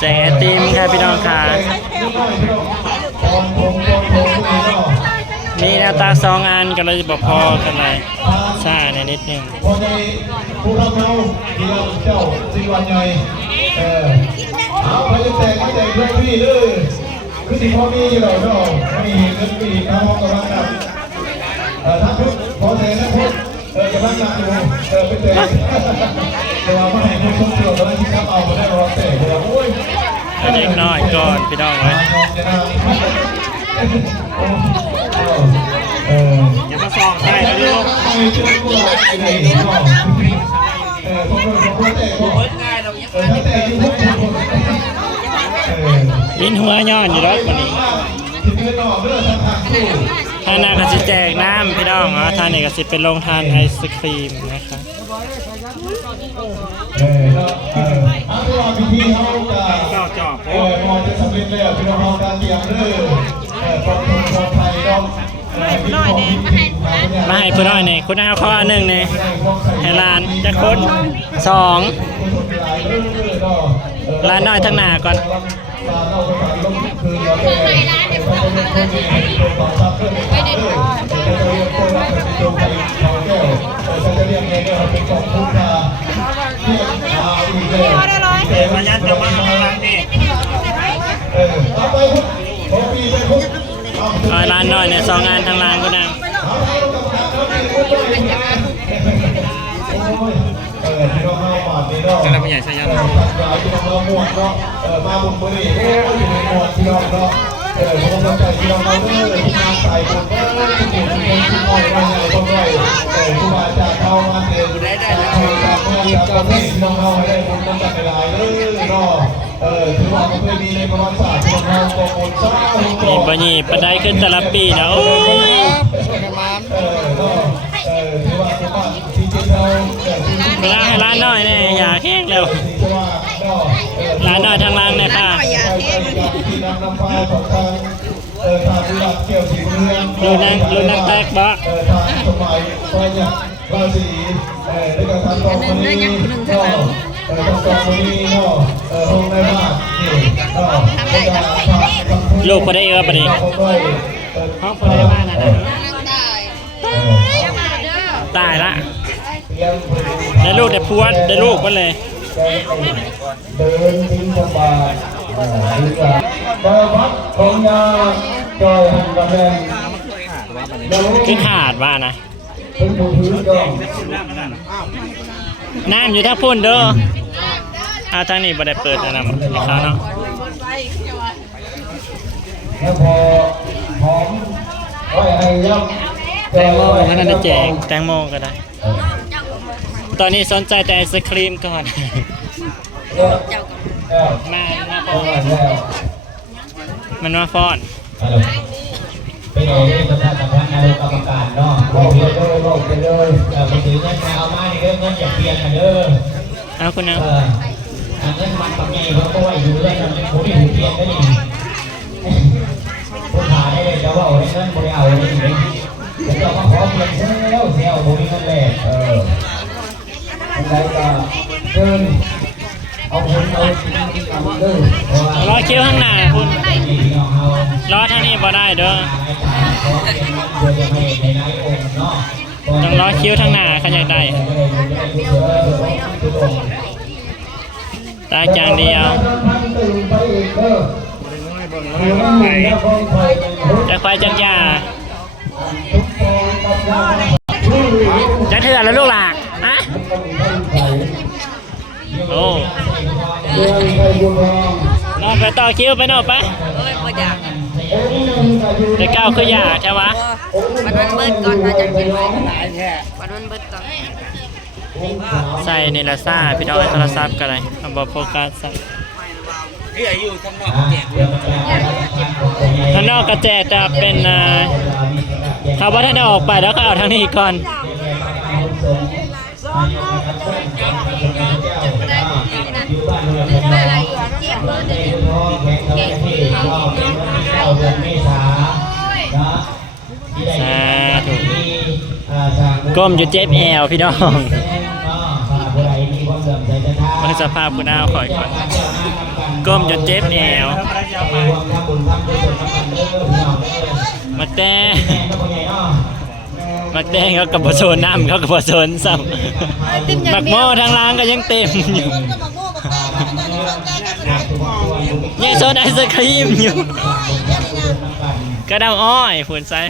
แจกไอติมค่ะพี่น้องค่ะมีแนวตา2 อันก็เลยบอกพอกันเลยซ่าในนิดนึงพอในผู้รับเราที่เราเจ้าสิวันใหญ่เอาไปจะแจกให้แจกด้วยพี่เลยคือสิพ่อมีอยู่แล้วเนาะมีเงินปีน้องกำลังนำท่านพุทธพอแจกนะพุทธกำลังนำอยู่ไปแจกแต่ว่าไม่ให้ผู้ชมเชื่อกำลังที่ขับเอาไปได้รอแจกเลยโอ้ยเด็กน้อยก่อนพี่น้องเลยอย่ามาส่องใช่ไหมลูกวินหัวย้อนอยู่รถวันนี้ท่านาก็จะแจกน้ำพี่น้องท่านนี้ก็จะเป็นโรงทานไอศครีมนะคะพิธีเขาจะมองจะสำเร็จแล้วพี่น้องการเตรียมเรื่องปลอดภัยต้องมาให้ผู้น้อยเนี่ยคุณเอาข้อ1เนี่ยให้ร้านจะคน2ร้านน้อยทั้งหน้าก่อนมายันจะมาทางร้านนี่ร้านน้อยเนี่ย2 อันทางร้านก็ได้พี่น้องเราบาดนี่เนาะจะได้ไม่ใหญ่ใช่ยังพี่น้องเราหมวดเนาะมาบุญบุรีโอ้ยอยู่ในหมวดพี่น้องเนาะผมกำลังใจพี่น้องเราเด้อที่มาใส่บุญทุกคนทุกคนทุกคนมาใหญ่ต้องได้ผู้บาดจากเข้ามาเองได้จากเมื่อจากพี่น้องเราให้ได้บุญต้องจัดเวลาเลยเนาะถือว่าไม่เคยมีในประวัติศาสตร์พี่น้องเราโกงซ่านี่ปนีปได้ขึ้นแต่ละปีนะโอ้ยเวลาให้ร้านน้อยเนี่ยอย่าแห้งเร็วร้านน้อยทางล่างเนี่ยค่ะรุ่นนักแตกบ่ลูกพอได้เยอะปะดิห้องพอได้บ้านนะตายละได้ลูกแต่พวดได้ลูกมันเลยเดินทิ้งสบายเดินพักของยาจอยหันกระแบงคือขาดว่านะน้ำอยู่ทั้งพุ่นเด้อทางนี้บ่ได้เปิดนะน้ำให้เขาเนาะแล้วพอหอมไว้ให้ยับแตงโมงั้นน่ะแจกแตงโมก็ได้ตอนนี้สนใจแต่ไอศครีมก่อนมันมาฟ้อนเป็นไงนี่ประธานนายกกรรมการเนาะบอกเลยบอกเลยไปถือเงินมาเอามาในเรื่องเงินอย่าเปลี่ยนกันเด้อเอาคุณเอาเงินมันแบบนี้เขาก็ว่าอยู่เรื่องนั้นผมไม่ถูกเปลี่ยนได้ยังผมหาได้เลยจะว่าเอาเงินบริเอาได้ยังไงผมจะมาขอเปลี่ยนเซลผมมีเงินแรกอะไรก็เดินเอาคนเอาเดินรอคิวข้างหน้าคุณรอทางนี้บ่ได้เด้อต้องรอคิวทางหน้าขยันได้ตาจางเดียวจะควายจักยาจะเถื่อนแล้วลูกหล่ะฮะโอ้นอนไปต่อคิวไปนอนไปไปก้าวขึ้นยาใช่ไหมมันเบิดก่อนนะจังเป็นมันเบิดก่อนใส่ในละซ่าพี่น้องโทรศัพท์กันเลยเอาบอโฟกัสใส่ข้างนอกกระแจจะเป็นเขาว่าถ้าได้ออกไปแล้วก็เอาทางนี้ก่อนก้มอยู่เจ็บแอวพี่น้องมา เบิ่งสภาพคุณอ้าวคอยก่อนก้มจนเจ็บแอวมักแต่เขากับผสมน้ำเขากับผสมซ้ำมักหม้อทางล่างก็ยังเต็มอยู่ยังโซนไอศครีมอยู่กระดาอ้อยฝนใส่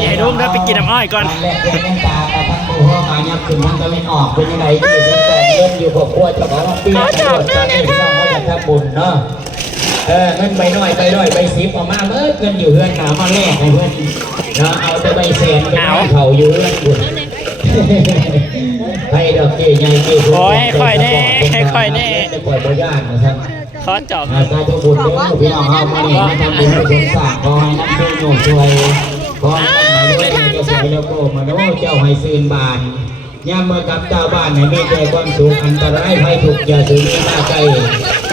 ใหญ่ลุงเดี๋ยวไปกินน้ำอ้อยก่อนแรกเป็นน้ำตาตาทั้งตัวมายับขึ้นมันก็ไม่ออกเป็นยังไงที่อยู่ที่แฟนเล่นอยู่กับครัวจะบอกว่าปีนี้ตำรวจก็ได้ที่เขาจะทำบุญเนาะเงินไปหน่อยไปซิปออกมาเงินอยู่เพื่อนหนามาแรกให้เพื่อนเนาะเอาแต่ใบเศษไปเขาอยู่เรื่องบุญให้ดอกเกยใหญ่เกยค่อยแน่ปล่อยบ่ยากนะครับขอจอบสาธุบุญเด้อพี่น้องเอามาเนี่ยทำบุญให้สงสารขอให้นักบุญโยมช่วยขอให้ท่านเจ้าสายแล้วก็มาโน้เจ้าให้ซื่นบานย่าเมื่อกับเจ้าบ้านให้มีแต่ความสุขอันตรายภัยทุกอย่าสูญมาไกล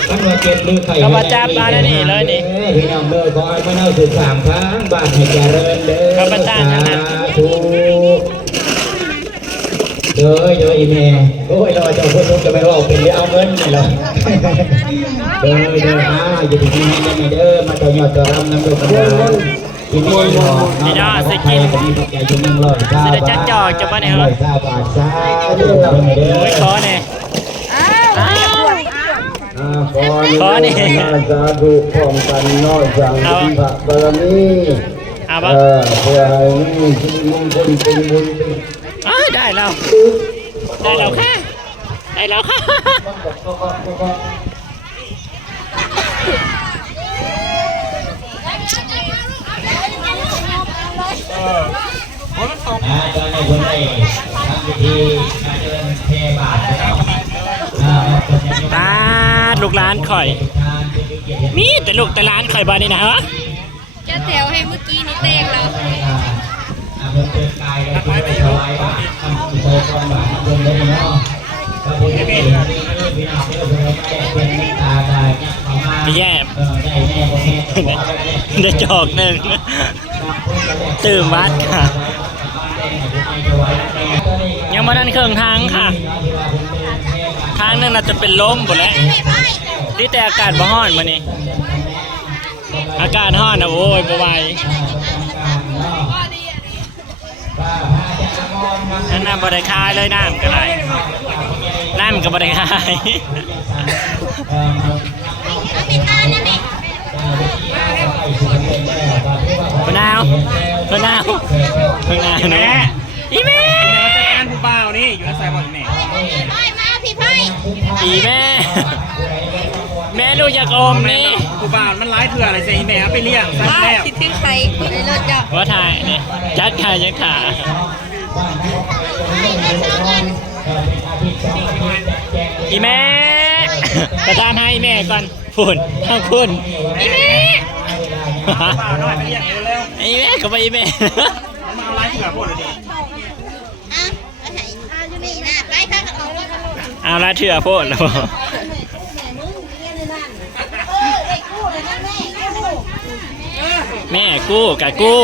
ท่านว่าเจ็บหรือไข้ก็มาจับมาได้นี่เลยนี่พี่น้องเด้อขอให้พระเจ้าสุขสามทั้งบ้านให้เจริญเด้อสาธุเด้ออีแม่โอ้ยเราจะพูดทุกจะไม่ว่าเป็นเอาเงินนี่หรอเด้ออยู่ที่นี่นี่เด้อมาต่อยอดต่อรำน้ำดูกระดานที่นี่นี่เนาะสิกินสิได้จัดจอกจะมาเนี่ยเหรอโอ้ยขอเนี่ยขอนี่สาธุพร้อมกันน้อยจังที่พระบารมีเอาปะเพื่อให้มีชีวิตมงคลเป็นบุญได้แล้วค่ะได้แล้วค่ะตอนนี้คนไอ้ทำพิธีเดินเทบาทตาลูกหลานข่อยมีแต่ลูกแต่หลานข่อยบ้านนี่นะฮะจะแถวให้เมื่อกี้นี่แตกแล้วแย่ได้จอกหนึ่งตื่นวัดค่ะยังมาดันเครื่องทางค่ะทางนึงน่าจะเป็นลมหมดแล้วนี่แต่อากาศบ่ฮ้อนมานี่อากาศฮ้อนนะโอ้ยบ่ไหวน้ำบ่ได้คายเลยน้ำก็ได้น้ำก็บ่ได้คายพนาวเนาะอีแม่งานผู้บ่าวนี่อยู่อาศัยบ่อนแม่มาพี่ไพ่อีแม่ลูกอยากอมนี่ผู้บ่าวมันร้ายเถื่ออะไรเสียแม่ไปเลี้ยงซะแล้วคิดถึงใครในรถจ้ะว่าถ่ายนี่จัดใครจัดขาอีแม่ประทานให้แม่ก่อนฝุ่นทั้งฝุ่นอีแม่อีแม่ก็ไปอีแม่มาเอาร้ายเถื่อพวกเลยเอาละเถื่อโพดแล้วแม่กู้กับกู้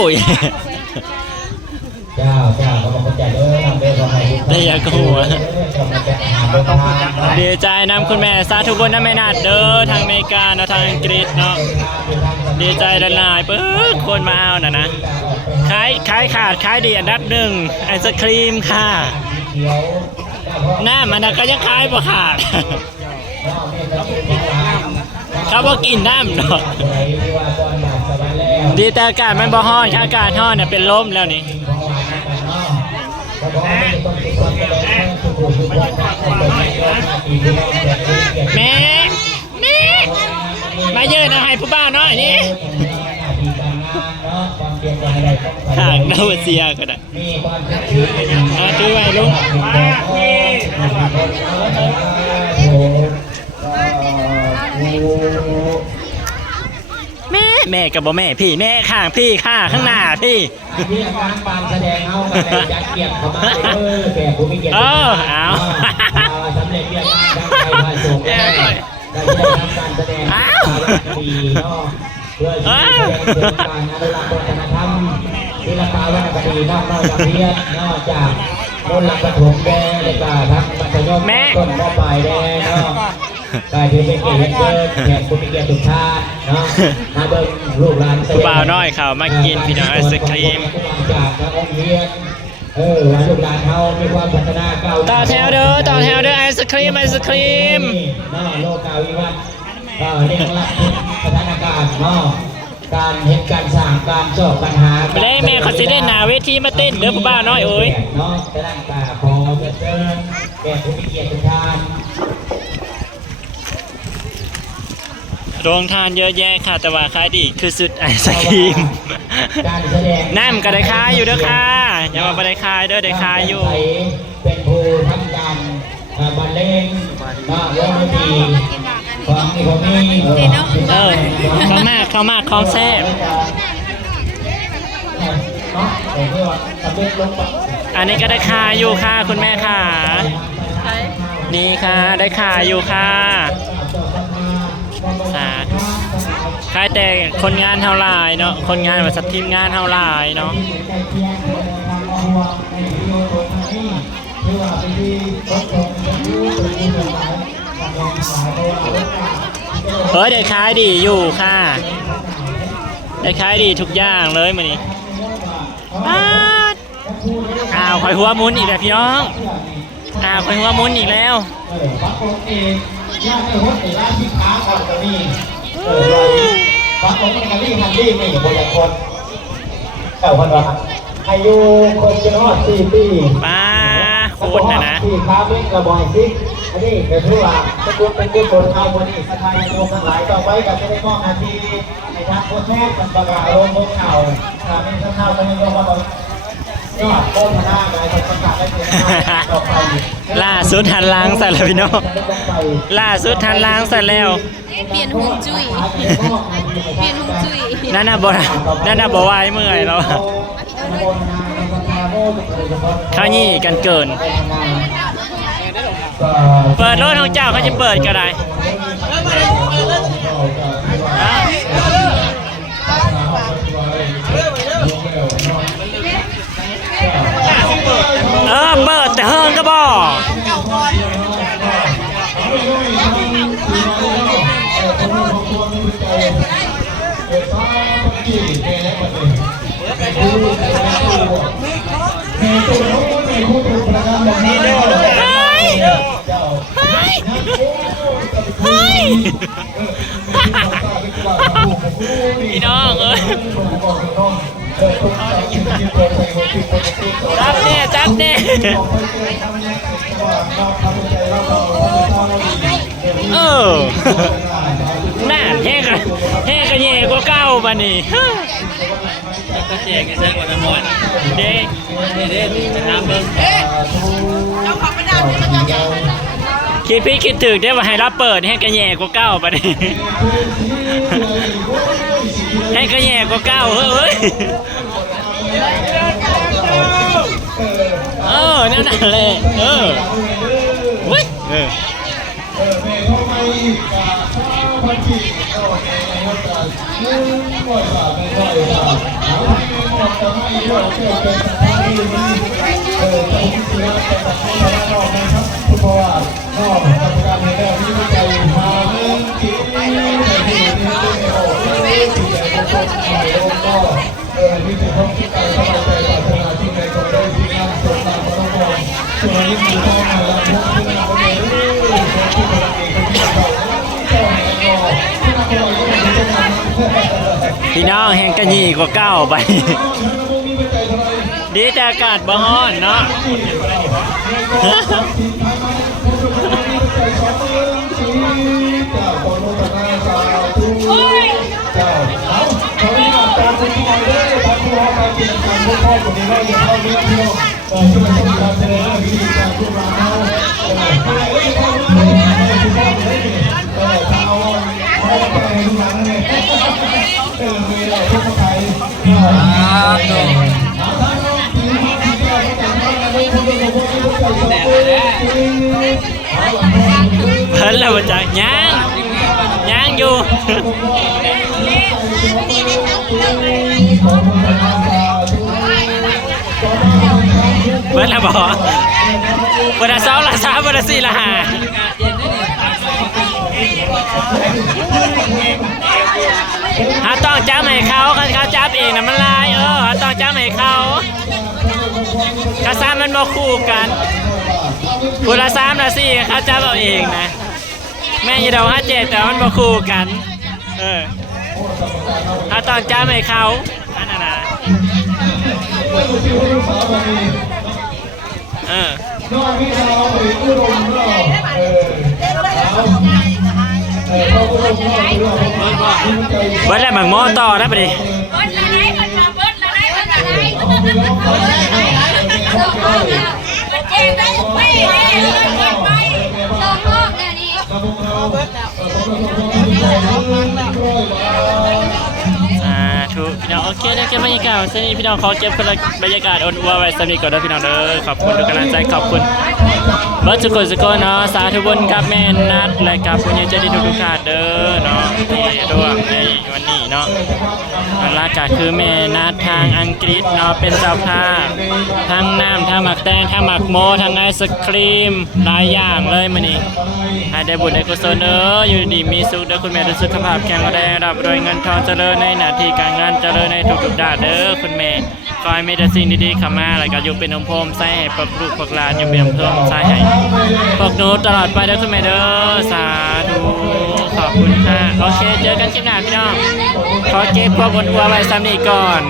เจ้าเขาบอกว่าจะเดินเดินเข้าไปได้ยากู้ดีใจนำคุณแม่สาธุบุญนะแม่นาดเด้อทางอเมริกาเนาะทางอังกฤษเนาะดีใจละลายปึ๊บคนมาเอานะขายขาดขายดีอันดับหนึ่งไอศครีมค่ะน้ำมันก็ยังขายบ่ขาดเขาบอกกินน้ำเนาะดีแต่อากาศมันบ่ฮ้อนอากาศฮ้อนเนี่ยเป็นลมแล้วนี่แม่มาเยอะนะให้ผู้บ้านน้อยนี่ห่างเราเสียก็ได้ช่วยไว้ลุงแม่กับบ่แม่พี่แม่ข้างพี่ข้าข้างหน้าพี่พี่การปานแสดงเอาจัดเกียรติเข้ามาแก่ผู้มีเกียรติเอาสำเร็จเรียบร้อยได้ผ่านส่งได้การแสดงดีเนาะเพื่อที่จะเป็นการอนุรักษ์วัฒนธรรมศิลปะวรรณคดีนอกจากเรียนนอกจาก ต้นหลักปฐมแดงเลยกาทั้งมัธยมต้นมปลายแดงเนาะกายที่เป็นเกียรติเกิดแขกผู้มีเกียรติทุกชาติเนาะมาเบิ่งลูกหลาน ผู้บ่าวน้อยเขามากินพี่น้องไอศครีม จากนักองเรียนว่าลูกหลานเขามีความพัฒนาก้าว ต่อแถวเด้อไอศครีมเนาะโลกาวิวัฒน์ก็เรียกรับสถานการณ์เนาะการเห็นการสร้างการจบปัญหา ไปเลยแม่เขาสิได้หนาเวทีมาเต้นเด้อผู้บ่าวน้อยเอ้ย เนาะแต่นั่นกาพอเกิดเชิญแก่ผู้มีเกียรติทุกท่าน โรงทานเยอะแยะค่ะแต่ว่าขายดีคือสุดไอศครีม การแสดง น้ำก็ได้ขายอยู่เด้อค่ะอย่ามาบ่ได้ขายเด้อได้ขายอยู่ เป็นผู้ทำการบรรเลงวงดนตรีของมีของมี เข้ามากของแซ่บอันนี้ก็ได้ขายอยู่ค่ะคุณแม่ค่ะนี่ค่ะได้ขายอยู่ค่ะขายแต่คนงานเท่าไรเนาะคนงานแบบทีมงานเท่าไรเนาะได้ขายดีอยู่ค่ะได้ขายดีทุกอย่างเลยมื้อนี้อ้าวข่อยหัวมุนอีกแล้วพี่น้องข่อยหัวมุนอีกแล้วบางคนมันรีบมันรีบนี่บางคนแต่คนว่าอายุคนจะรอด4 ปีมาคุณนะ4ค้าเม้งกระบอกซิอันนี้เป็นผู้ว่าเป็นผู้คนเอาวันนี้สถานโยมทั้งหลายต่อไปกับจะได้มอบหน้าที่ในทางโคชแพทย์มันประกาศลงบนเข่าถ้าเป็นข้างเข้าก็ยังยอมมาก็โค่นหน้าไงประกาศได้เพียงต่อไปล่าสุดหันล้างใส่แล้วพี่น้องล่าสุดหันล้างใส่แล้วเปลี่ยนหุ่นจุ้ยนั่นน่ะบ่ไหวเมื่อยแล้วเขานี่กันเกินเปิดรถของเจ้าเขาจะเปิดก็ได้เปิดแต่เฮิงก็บอกพี่น้องเอ้ยจับเนี่ยน่าแห้งกันแย่กว่าเก่าป่ะนี่ก็แจกกันซะก่อนนะมอนเด้จะน้ำเบิ้งคิดพี่คิดถึงได้ว่าให้รับเปิดให้กันแย่กว่าเก่าป่ะนี่ให้กันแย่กว่าเก่าเฮ้ยนั่นแหละเว้ยพี่น้องแห่งกระยี่กว่าเก้าไปดีแต่อากาศบ่ฮ้อนเนาะเพิ่นแล้วบ่จักย่างอยู่ เบิร์ดละบอเบิร์ดละสองละสามเบิร์ดละสี่ละห้าหาต้องจ้าให้เขาเขาจับเองนะมันลายหาต้องจ้าให้เขากระซ้ำมันมาคู่กันผู้ละสามละสี่เขาจับเอาเองนะแม่ยีเดา57แต่มันมาคู่กันหาต้องจ้าให้เขาอันนั้นนะนอกวิชาไปอุดมเราเบิร์ดแล้วหมักหม้อต่อนะไปดิถูกพี่น้องโอเคได้เก็บบรรยากาศเส้นนี้พี่น้องขอเก็บบรรยากาศอ่อนอัวไว้สำหรับก่อนนะพี่น้องเด้อขอบคุณทุกกำลังใจขอบคุณเบิร์ดสุกสุกเนาะสาธุบุญกับแม่นัดและกับผู้ใหญ่ใจดีทุกท่านเด้อเนาะที่ร่วมในวันนี้เนาะวันละก็คือแม่นัดทางอังกฤษเนาะเป็นเจ้าภาพทั้งน้ำทั้งหมักแตงทั้งหมักโมทั้งไอศครีมหลายอย่างเลยมื้อนี้ให้ได้บุญได้กุศลเด้ออยู่ดีมีสุขเด้อคุณแม่ด้วยสุขภาพแข็งแรงรับรวยเงินทองเจริญในหน้าที่การงานเจริญในทุกๆด้านเด้อคุณแม่ขอให้มีแต่สิ่งดีๆเข้ามาแล้วก็อยู่เป็นองค์พรมใส่ให้ปกลูกปกหลานอยู่เป็นองค์พรมใส่ให้ปกหนูตลอดไปเด้อคุณแม่เด้อสาธุขอบคุณค่ะโอเคเจอกันคลิปหน้าพี่น้องขอเก็บความอ่อนอัวไว้ซ้ำนี้ก่อน